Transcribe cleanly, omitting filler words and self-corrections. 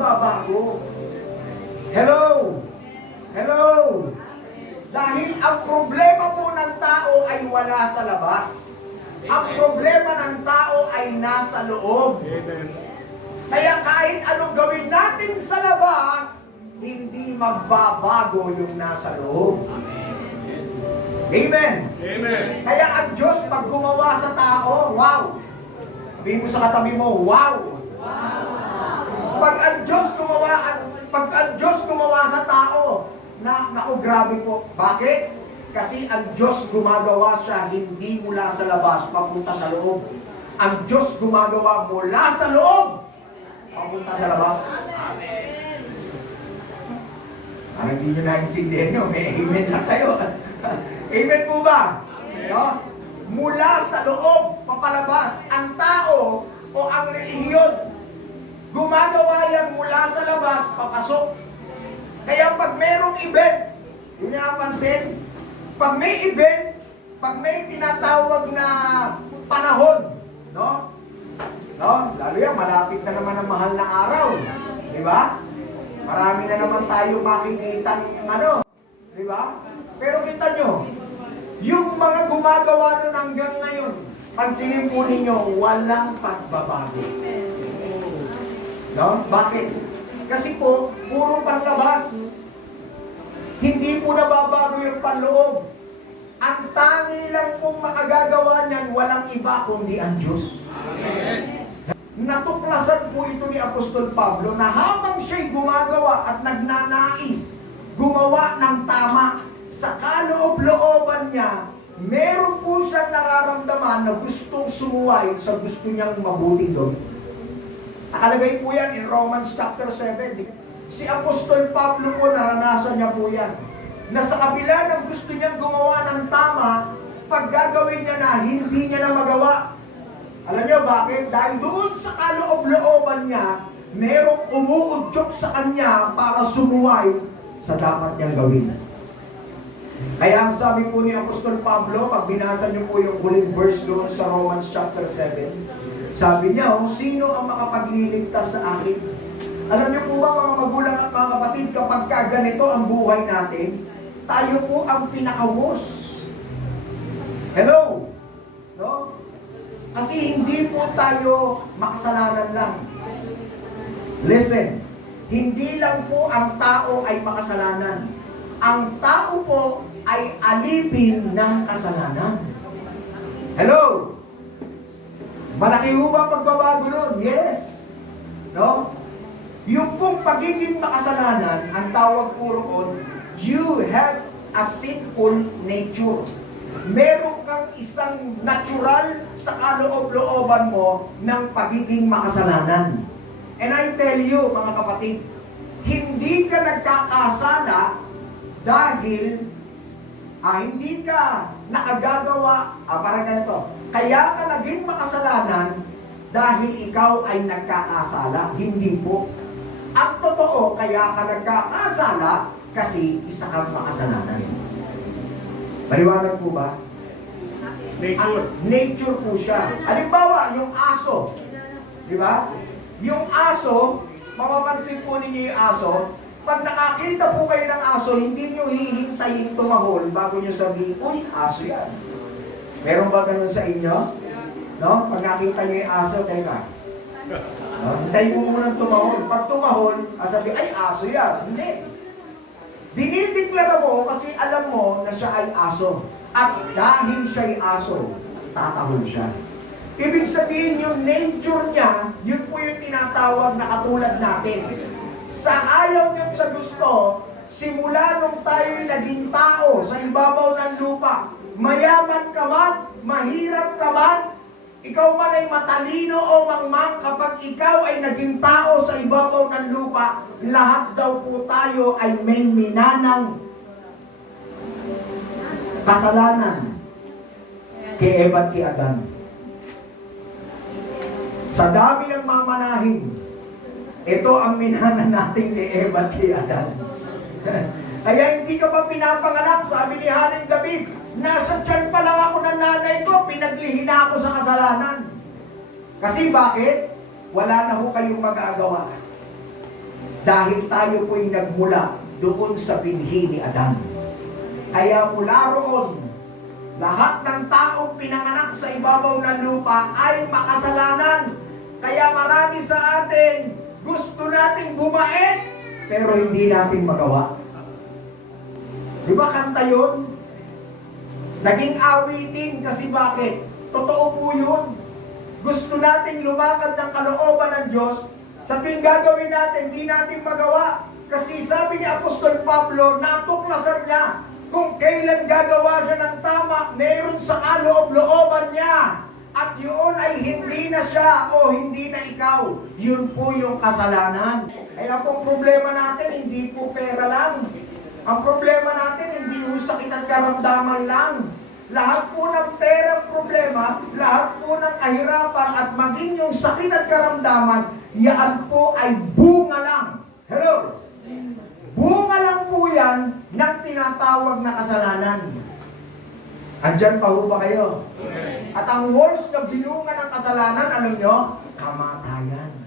magbabago. Hello? Hello? Dahil ang problema po ng tao ay wala sa labas. Ang problema ng tao ay nasa loob. Kaya kahit anong gawin natin sa labas, hindi magbabago yung nasa loob. Amen. Amen. Kaya ang Diyos pag gumawa sa tao, wow. Sabihin mo sa katabi mo, wow. Pag ang Diyos gumawa sa tao, naku, grabe po. Bakit? Kasi ang Diyos gumagawa siya hindi mula sa labas, papunta sa loob. Ang Diyos gumagawa mula sa loob, papunta sa labas. Parang hindi nyo naintindihan nyo, may amen na kayo. Amen po ba? No? Mula sa loob, papalabas. Ang tao o ang relihiyon, gumagawa yan mula sa labas, papasok. Kaya pag merong event, yun yung napansin, pag may event, pag may tinatawag na panahon, no? Lalo yan, malapit na naman ang mahal na araw. Di ba? Marami na naman tayo makikita ng di ba? Pero kita nyo, yung mga gumagawa nun hanggang ngayon, pansinin po ninyo, walang pagbabago. No? Bakit? Kasi po, puro panlabas. Hindi po nababago yung panloob. Ang tangi lang pong makagagawa niyan, walang iba kundi ang Diyos. Amen. Natuklasan po ito ni Apostol Pablo na habang siya'y gumagawa at nagnanais gumawa ng tama sa kaloob-looban niya, meron po siyang nararamdaman na gustong sumuway sa gusto niyang mabuti doon. Nakalagay po yan in Romans chapter 7. Si Apostol Pablo po, naranasan niya po yan. Na sa kabila ng gusto niyang gumawa ng tama, pag gagawin niya na, hindi niya na magawa. Alam niyo bakit? Dahil doon sa kaloob-looban niya, merong umuudyok sa kanya para sumuway sa dapat niyang gawin. Kaya ang sabi po ni Apostol Pablo, pag binasa niyo po yung huling verse doon sa Romans chapter 7, sabi niya, sino ang makapagliligtas sa akin? Alam niyo po ba mga magulang at mga kapatid, kapag ganito ang buhay natin, tayo po ang pinaka-worst. Hello? No? Kasi hindi po tayo makasalanan lang. Listen, hindi lang po ang tao ay makasalanan. Ang tao po ay alipin ng kasalanan. Hello? Malaki ho ba pagbabago nun? Yes. No? Yung pong pagiging makasalanan, ang tawag po roon, you have a sinful nature. Meron kang isang natural sa kaloob-looban mo ng pagiging makasalanan. And I tell you, mga kapatid, hindi ka nagkakasala dahil hindi ka nakagagawa, parang ganito, kaya ka naging makasalanan dahil ikaw ay nagkakasala. Hindi po. Ang totoo, kaya ka nagkakasala kasi isa kang makasalanan. Maliwanag po ba? Nature. Nature po siya. Halimbawa, yung aso. Di ba? Yung aso, mapapansin po ninyo yung aso, pag nakakita po kayo ng aso, hindi nyo hihintayin tumahol bago nyo sabihin, uy, aso yan. Meron ba ganun sa inyo? No? Pag nakita nyo yung aso, teka. No? Hintayin mo muna tumahol. Pag tumahol, sabi, ay, aso yan. Hindi. Dinideklara mo kasi alam mo na siya ay aso. At dahil siya ay aso, tatahol siya. Ibig sabihin yung nature niya, yun po yung tinatawag na katulad natin. Sa ayaw niyo sa gusto, simula nung tayo'y naging tao sa ibabaw ng lupa, mayaman ka man, mahirap ka man, ikaw man ay matalino o mangmang, kapag ikaw ay naging tao sa ibabaw ng lupa, lahat daw po tayo ay may minanang kasalanan kay Eva at kay Adan. Sa dami ng mamanahin, ito ang minana natin kay Eva at kay Adan. Kaya hindi ka pa pinapanganak, sabi ni Haring David, nasa tiyan pa lang ako ng nanay ko, pinaglihin na ako sa kasalanan. Kasi bakit? Wala na ho kayong magagawa. Dahil tayo po'y nagmula doon sa binhi ni Adan. Kaya mula roon, lahat ng taong pinanganak sa ibabaw ng lupa ay makasalanan. Kaya marami sa atin, gusto nating bumait, pero hindi natin magawa. Di ba kanta yun? Naging awitin kasi bakit? Totoo po yun. Gusto nating lumakad ng kalooban ng Diyos, sabihin gagawin natin, hindi natin magawa. Kasi sabi ni Apostol Pablo, natuklasan niya kung kailan gagawa siya ng tama, meron sa kaloob-looban niya. At yun ay hindi na siya o hindi na ikaw. Yun po yung kasalanan. Kaya po problema natin, hindi po pera lang. Ang problema natin, hindi po sakit at karamdaman lang. Lahat po ng perang problema, lahat po ng kahirapan at maging yung sakit at karamdaman, yan po ay bunga lang. Hello? Bunga lang po yan ng tinatawag na kasalanan. Andyan pa ho ba kayo? At ang worst na bilungan ng kasalanan, alam nyo? Kamatayan.